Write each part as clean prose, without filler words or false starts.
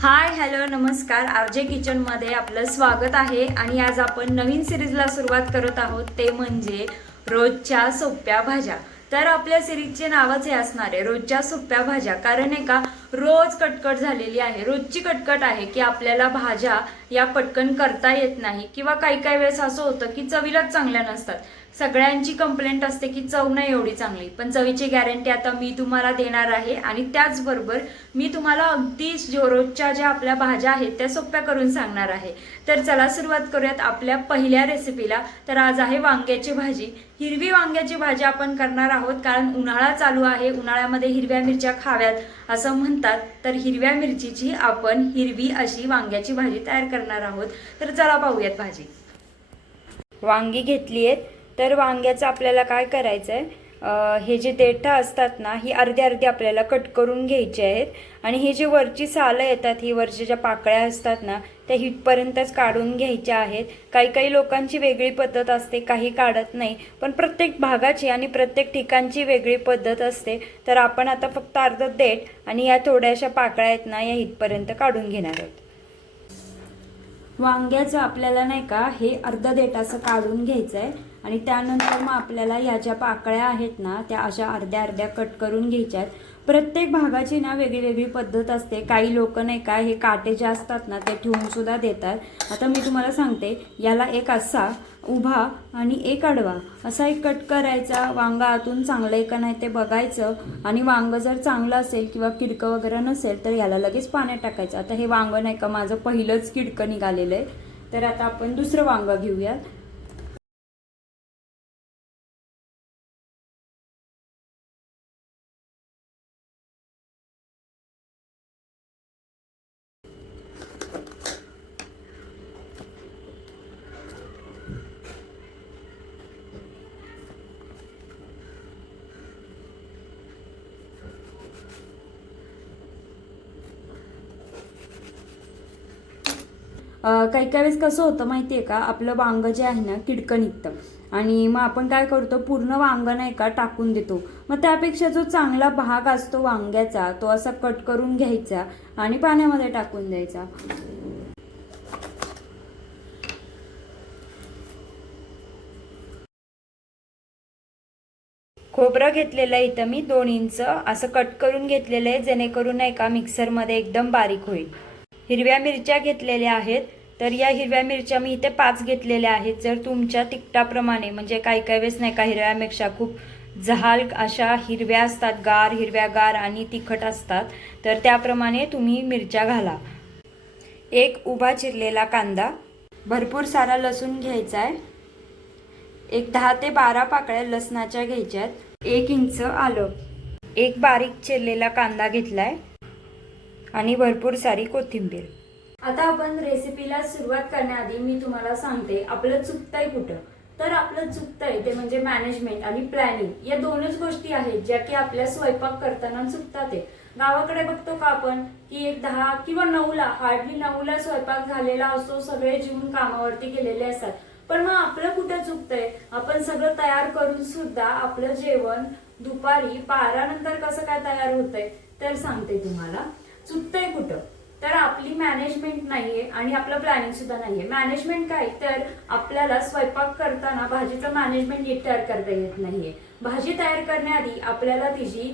Hi hello नमस्कार RJ किचनमध्ये आपलं स्वागत आहे. आणि आज आपण नवीन सिरीजला सुरुवात करत आहोत, ते म्हणजे रोजच्या सोप्या भाज्या. तर आपल्या सिरीजचे नावच हे असणार आहे, रोजच्या सोप्या भाज्या. कारण आहे का, रोज कटकट झालेली आहे, रोजची कटकट आहे की आपल्याला भाज्या या पटकन करता येत नाही, किंवा काही काही वेळेस असं होतं की चवीलाच चांगल्या नसतात. सगळ्यांची कंप्लेंट असते की चव नाही एवढी चांगली, पण चवीची गॅरंटी आता मी तुम्हाला देणार आहे. आणि त्याचबरोबर मी तुम्हाला अगदी रोजच्या ज्या आपल्या भाज्या आहेत त्या सोप्या करून सांगणार आहे. तर चला सुरुवात करूयात आपल्या पहिल्या रेसिपीला. तर आज आहे वांग्याची भाजी. हिरवी वांग्याची भाजी आपण करणार आहोत, कारण उन्हाळा चालू आहे, उन्हाळ्यामध्ये हिरव्या मिरच्या खाव्यात असं म्हणतात. तर हिरव्या मिरचीची आपण हिरवी अशी वांग्याची भाजी तयार करणार आहोत. तर चला पाहूयात भाजी. वांगी घेतली आहेत. तर वांग्याचं आपल्याला काय करायचं आहे, हे जे देठं असतात ना, ही अर्धी अर्धी आपल्याला कट करून घ्यायची आहेत. आणि हे जे वरची सालं येतात, ही वरच्या ज्या पाकळ्या असतात ना, त्या हिटपर्यंतच काढून घ्यायच्या आहेत. काही काही लोकांची वेगळी पद्धत असते, काही काढत नाही, पण प्रत्येक भागाची आणि प्रत्येक ठिकाणची वेगळी पद्धत असते. तर आपण आता फक्त अर्ध देठ आणि या थोड्याशा पाकळ्या आहेत ना, या हिटपर्यंत काढून घेणार आहोत. वांग्याचं आपल्याला नाही का हे अर्ध देठ असं काढून घ्यायचं आहे. आणि त्यानंतर मग आपल्याला ह्या ज्या पाकळ्या आहेत ना, त्या अशा अर्ध्या अर्ध्या कट करून घ्यायच्या आहेत. प्रत्येक भागाची ना वेगळी वेगळी पद्धत असते. काही लोक नाही का हे काटे जे असतात ना, ते ठेवून सुद्धा देतात. आता मी तुम्हाला सांगते, याला एक असा उभा आणि एक आडवा असा एक कट करायचा. वांगा आतून चांगलं आहे का नाही ते बघायचं. आणि वांग जर चांगलं असेल किंवा किडकं वगैरे नसेल तर याला लगेच पाण्यात टाकायचं. आता हे वांग नाही का माझं पहिलंच किडकं निघालेलं आहे. तर आता आपण दुसरं वांग घेऊयात. काही काही वेळेस कसं होतं माहिती आहे का, आपलं वांग जे आहे ना किडकं निघतं. आणि मग आपण काय करतो, पूर्ण वांग नाही का टाकून देतो. मग त्यापेक्षा जो चांगला भाग असतो वांग्याचा, तो असा कट करून घ्यायचा आणि पाण्यामध्ये टाकून द्यायचा. खोबरं घेतलेलं आहे इथं मी 2 इंच असं कट करून घेतलेलं आहे, जेणेकरून नाही का मिक्सरमध्ये एकदम बारीक होईल. हिरव्या मिरच्या घेतलेल्या आहेत. तर या हिरव्या मिरच्या मी इथे 5 घेतलेल्या आहेत. जर तुमच्या तिखटाप्रमाणे, म्हणजे काही काही वेळेस नाही का हिरव्या मिरच्या खूप जहाल अशा हिरव्या असतात, गार हिरव्यागार आणि तिखट असतात, तर त्याप्रमाणे तुम्ही मिरच्या घाला. एक उभा चिरलेला कांदा, भरपूर सारा लसूण घ्यायचा आहे. एक 10 ते 12 पाकळ्या लसणाच्या घ्यायच्यात. 1 इंच आलं, एक बारीक चिरलेला कांदा घेतलाय आणि भरपूर सारी कोथिंबीर. आता आपण रेसिपीला सुरुवात करण्याआधी मी तुम्हाला सांगते आपलं चुकतंय कुठं. तर आपलं चुकतंय ते म्हणजे मॅनेजमेंट आणि प्लॅनिंग, या दोनच गोष्टी आहेत ज्या की आपल्या स्वयंपाक करताना चुकतात. गावाकडे बघतो का आपण की एक 10 किंवा 9ला, हार्डली 9ला स्वयंपाक झालेला असतो, सगळे जेवून कामावरती गेलेले असतात. पण मग आपलं कुठं चुकतंय, आपण सगळं तयार करून सुद्धा आपलं जेवण दुपारी 12 नंतर कसं काय तयार होतंय. तर सांगते तुम्हाला चुकतंय कुठं. तर आपली मॅनेजमेंट नाहीये आणि आपलं प्लॅनिंग सुद्धा नाहीये. मॅनेजमेंट काय, तर आपल्याला स्वयंपाक करताना भाजीचं मॅनेजमेंट नीट तयार करता येत नाहीये. भाजी तयार करण्याआधी आपल्याला तिची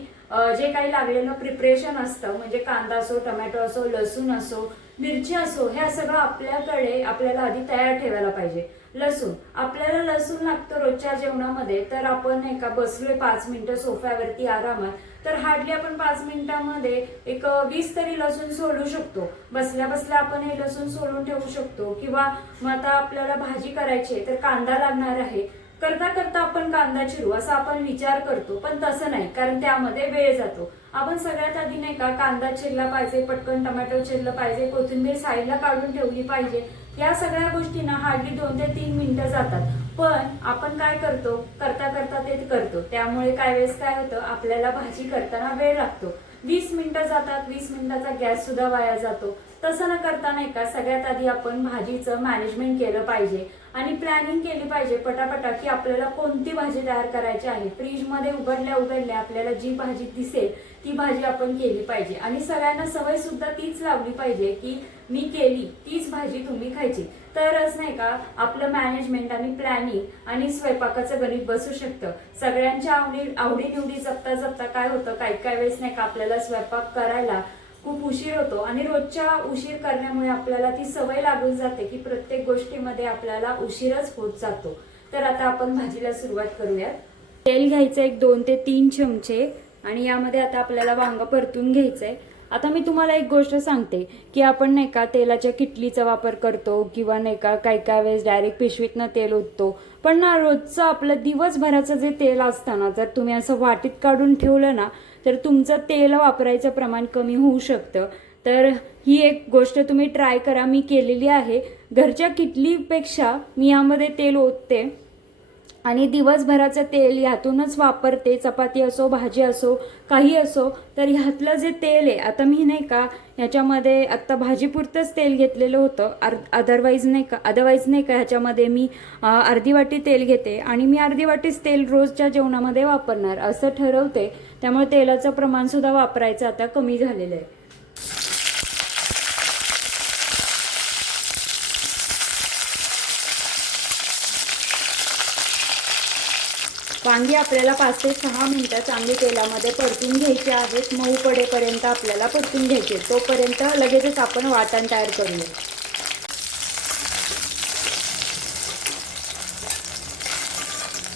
जे काही लागलेलं प्रिपरेशन असतं, म्हणजे कांदा असो, टोमॅटो असो, लसूण असो, मिरची असो, हे सगळं आपल्याकडे आपल्याला आधी तयार ठेवायला पाहिजे. लसूण, आपल्याला लसूण लागतं रोजच्या जेवणामध्ये. तर आपण नाही का बसलोय 5 मिनिटं सोफ्यावरती आरामात, तर हार्डली आपण 5 मिनिटांमध्ये एक 20 तरी लसूण सोलू शकतो. बसल्या बसल्या आपण हे लसूण सोलून ठेवू शकतो. किंवा मग आता आपल्याला भाजी करायची तर कांदा लागणार आहे, करता करता आपण कांदा चिरू असा आपण विचार करतो, पण तसं नाही, कारण त्यामध्ये वेळ जातो. आपण सगळ्यात आधी नाही का कांदा चिरला पाहिजे, पटकन टोमॅटो चिरलं पाहिजे, कोथिंबीर साईडला काढून ठेवली पाहिजे. या सगळ्या गोष्टींना हार्डली 2 ते 3 मिनिटं जातात. पण आपण काय करतो, करता करता ते करतो. त्यामुळे काय वेळेस काय होतं, आपल्याला भाजी करताना वेळ लागतो. 20 मिनिटं जातात, 20 मिनिटाचा गॅस सुद्धा वाया जातो. तसं न करता नाही का सगळ्यात आधी आपण भाजीचं मॅनेजमेंट केलं पाहिजे आणि प्लॅनिंग केली पाहिजे पटापटा की आपल्याला कोणती भाजी तयार करायची आहे। फ्रीजमध्ये उघडल्या आपल्याला जी भाजी दिसेल ती भाजी आपण केली पाहिजे आणि सगळ्यांना सवय सुद्धा तीच लावली पाहिजे की मी केली तीच भाजी तुम्ही खायची, तरच नाही का आपलं मॅनेजमेंट आणि प्लॅनिंग आणि स्वयंपाकाचं गणित बसू शकतं। सगळ्यांच्या आवडीनिवडी जपता जपता काय होतं, काही वेळेस नाही का आपल्याला स्वयंपाक करायला खूप उशीर होतो आणि रोजच्या उशीर करण्यामुळे आपल्याला ती सवय लागून जाते की प्रत्येक गोष्टीमध्ये आपल्याला उशीरच होत जातो। तर आता आपण भाजीला सुरुवात करूयात। तेल घ्यायचं एक 2 ते 3 चमचे आणि यामध्ये आता आपल्याला वांग परतून घ्यायचंय। आता मी तुम्हाला एक गोष्ट सांगते की आपण नाही का तेलाच्या किटलीचा वापर करतो किंवा नाही का काही वेळेस डायरेक्ट पिशवीतनं तेल ओततो, पण ना रोजचं आपलं दिवसभराचं जे तेल असतं ना, जर तुम्ही असं वाटीत काढून ठेवलं ना तर तुमचं तेल वापरायचं प्रमाण कमी होऊ शकतं। तर ही एक गोष्ट तुम्ही ट्राय करा, मी केलेली आहे। घरच्या किटलीपेक्षा मी यामध्ये तेल ओतते आणि दिवसभराचं तेल यातूनच वापरते। चपाती असो, भाजी असो, काही असो, तर ह्यातलं जे तेल आहे, आता मी नाही का ह्याच्यामध्ये आत्ता भाजीपुरतंच तेल घेतलेलं होतं, अदरवाईज नाही का ह्याच्यामध्ये मी अर्धी वाटी तेल घेते आणि मी अर्धी वाटीच तेल रोजच्या जेवणामध्ये वापरणार असं ठरवते। त्यामुळे तेलाचं प्रमाण सुद्धा वापरायचं आता कमी झालेलं आहे। वांगी आपल्याला 5 ते 6 मिनिटं चांगली तेलामध्ये परतून घ्यायची आहेत। मऊ पडेपर्यंत आपल्याला परतून घ्यायचे, तोपर्यंत लगेचच आपण वाटण तयार करूया।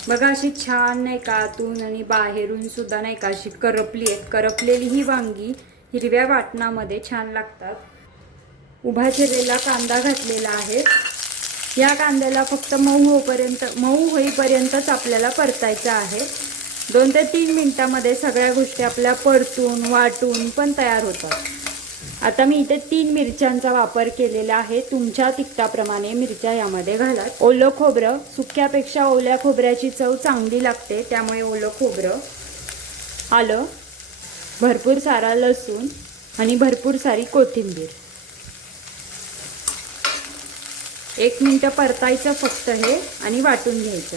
बघा अशी छान नाही का आतून आणि बाहेरून सुद्धा नाही का अशी करपलेली ही वांगी हिरव्या वाटणामध्ये छान लागतात। उभा चिरलेला कांदा घातलेला आहे। या कांद्याला फक्त मऊ होईपर्यंतच आपल्याला परतायचं आहे। 2 ते 3 मिनिटांमध्ये सगळ्या गोष्टी आपल्या परतून वाटून पण तयार होतात। आता मी इथे 3 मिरच्यांचा वापर केलेला आहे, तुमच्या तिखटाप्रमाणे मिरच्या यामध्ये घाला। ओलं खोबरं, सुक्यापेक्षा ओल्या खोबऱ्याची चव चांगली लागते, त्यामुळे ओलं खोबरं, आलं, भरपूर सारा लसूण आणि भरपूर सारी कोथिंबीर। 1 मिनिट परतायचं फक्त हे आणि वाटून घ्यायचं।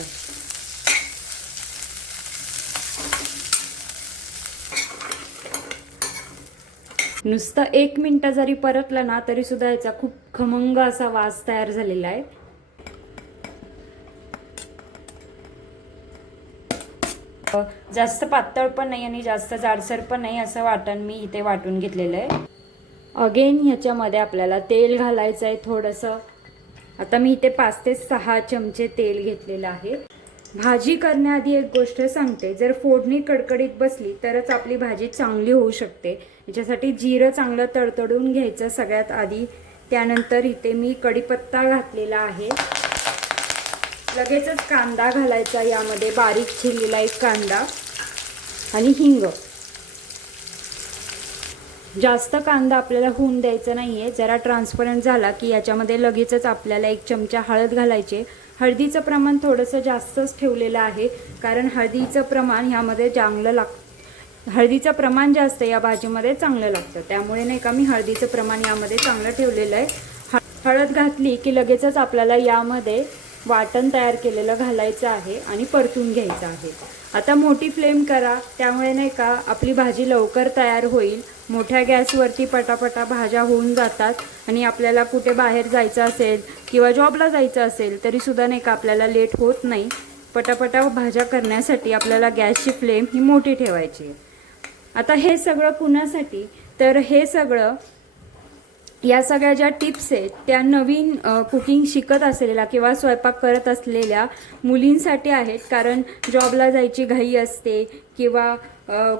नुसतं 1 मिनिट जरी परतलं ना तरी सुद्धा याचा खूप खमंग असा वास तयार झालेला आहे। जास्त पातळ पण नाही आणि जास्त जाडसर पण नाही असं वाटण मी इथे वाटून घेतलेलं आहे। अगेन ह्याच्यामध्ये आपल्याला तेल घालायचं आहे थोडंसं। आता मी इथे 5 ते 6 चमचे तेल घेतलेलं आहे। भाजी करण्याआधी एक गोष्ट सांगते, जर फोडणी कडकडीत बसली तरच आपली भाजी चांगली होऊ शकते। याच्यासाठी जिरं चांगलं तडतडून घ्यायचं सगळ्यात आधी। त्यानंतर इथे मी कढीपत्ता घातलेला आहे। लगेचच कांदा घालायचा, यामध्ये बारीक चिरलेला एक कांदा आणि हिंग। जास्त कांदा आपल्याला होऊन द्यायचा नाहीये, जरा ट्रान्सपरंट झाला की याच्यामध्ये लगेचच आपल्याला 1 चमचा हळद घालायचे। हळदीचं प्रमाण थोडंसं जास्तच ठेवलेलं आहे, कारण हळदीचं प्रमाण ह्यामध्ये चांगलं लागतं। हळदीचं प्रमाण जास्त या भाजीमध्ये चांगलं लागतं, त्यामुळे नाही का मी हळदीचं प्रमाण यामध्ये चांगलं ठेवलेलं आहे। हळद घातली की लगेचच आपल्याला यामध्ये वाटण तयार केलेलं घालायचं आहे आणि परतून घ्यायचं आहे। आता मोठी फ्लेम करा, त्यामुळे नाही का आपली भाजी लवकर तयार होईल। मोठ्या गॅसवरती पटापटा भाज्या होऊन जातात आणि आपल्याला कुठे बाहेर जायचं असेल किंवा जॉबला जायचं असेल तरी सुद्धा नाही का आपल्याला लेट होत नाही। पटापटा भाज्या करण्यासाठी आपल्याला गॅसची फ्लेम ही मोठी ठेवायची। आता हे सगळं कुणासाठी, तर हे सगळं या सगळ्या ज्या टिप्स आहेत त्या नवीन कुकिंग शिकत असलेल्या किंवा स्वयंपाक करत असलेल्या मुलींसाठी आहेत, कारण जॉबला जायची घाई असते किंवा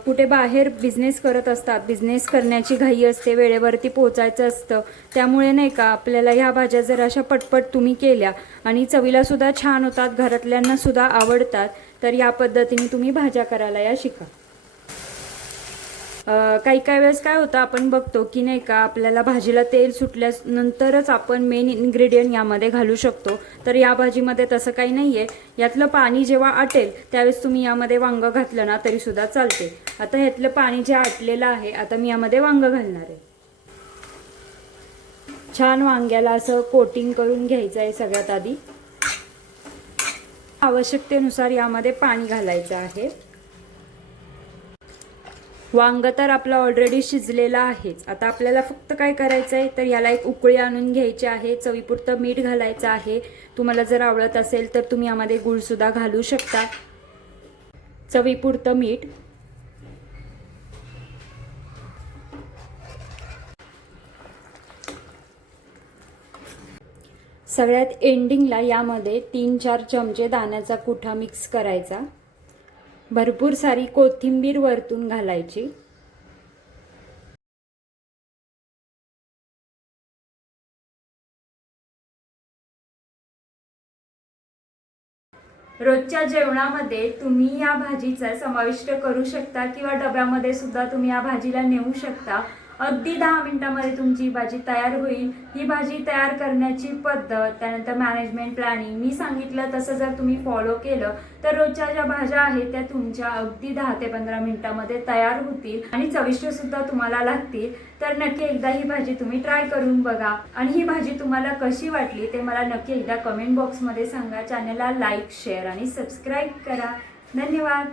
कुठे बाहेर बिझनेस करत असतात, बिझनेस करण्याची घाई असते, वेळेवरती पोचायचं असतं। त्यामुळे नाही का आपल्याला ह्या भाज्या जर अशा पटपट तुम्ही केल्या आणि चवीला सुद्धा छान होतात, घरातल्यांना सुद्धा आवडतात, तर या पद्धतीने तुम्ही भाज्या करायला या शिका। काही वेळेस काय होतं, आपण बघतो की नाही का आपल्याला भाजीला तेल सुटल्यानंतरच आपण मेन इन्ग्रेडियंट यामध्ये घालू शकतो, तर या भाजीमध्ये तसं काही नाही आहे। यातलं पाणी जेव्हा आटेल त्यावेळेस तुम्ही यामध्ये वांग घातलं ना तरी सुद्धा चालते। आता यातलं पाणी जे आटलेलं आहे, आता मी यामध्ये वांग घालणार आहे। छान वांग्याला असं कोटिंग करून घ्यायचं आहे सगळ्यात आधी. आवश्यकतेनुसार यामध्ये पाणी घालायचं आहे. वांग तर आपलं ऑलरेडी शिजलेलं आहेच. आता आपल्याला फक्त काय करायचं आहे तर याला एक उकळी आणून घ्यायची आहे. चवीपुरतं मीठ घालायचं आहे. तुम्हाला जर आवडत असेल तर तुम्ही यामध्ये गूळ सुद्धा घालू शकता. चवीपुरतं मीठ. सगळ्यात एंडिंगला यामध्ये 3-4 चमचे दाण्याचा कुठा मिक्स करायचा. भरपूर सारी कोथिंबीर वरतून घालायची. रोजच्या जेवणामध्ये तुम्ही या भाजीचा समाविष्ट करू शकता किंवा डब्यामध्ये सुद्धा तुम्ही या भाजीला नेऊ शकता. अगदी 10 मिनिटांमध्ये तुमची भाजी तयार होईल. ही भाजी तयार करण्याची पद्धत, त्यानंतर मॅनेजमेंट प्लॅनिंग मी सांगितलं तसं जर तुम्ही फॉलो केलं तर रोजच्या ज्या भाज्या आहेत त्या तुमच्या अगदी 10 ते 15 मिनिटांमध्ये तयार होतील आणि चविष्ट सुद्धा तुम्हाला लागतील. तर नक्की एकदा ही भाजी तुम्ही ट्राय करून बघा आणि ही भाजी तुम्हाला कशी वाटली ते मला नक्की एकदा कमेंट बॉक्समध्ये सांगा. चॅनलला लाईक, शेअर आणि सबस्क्राईब करा. धन्यवाद.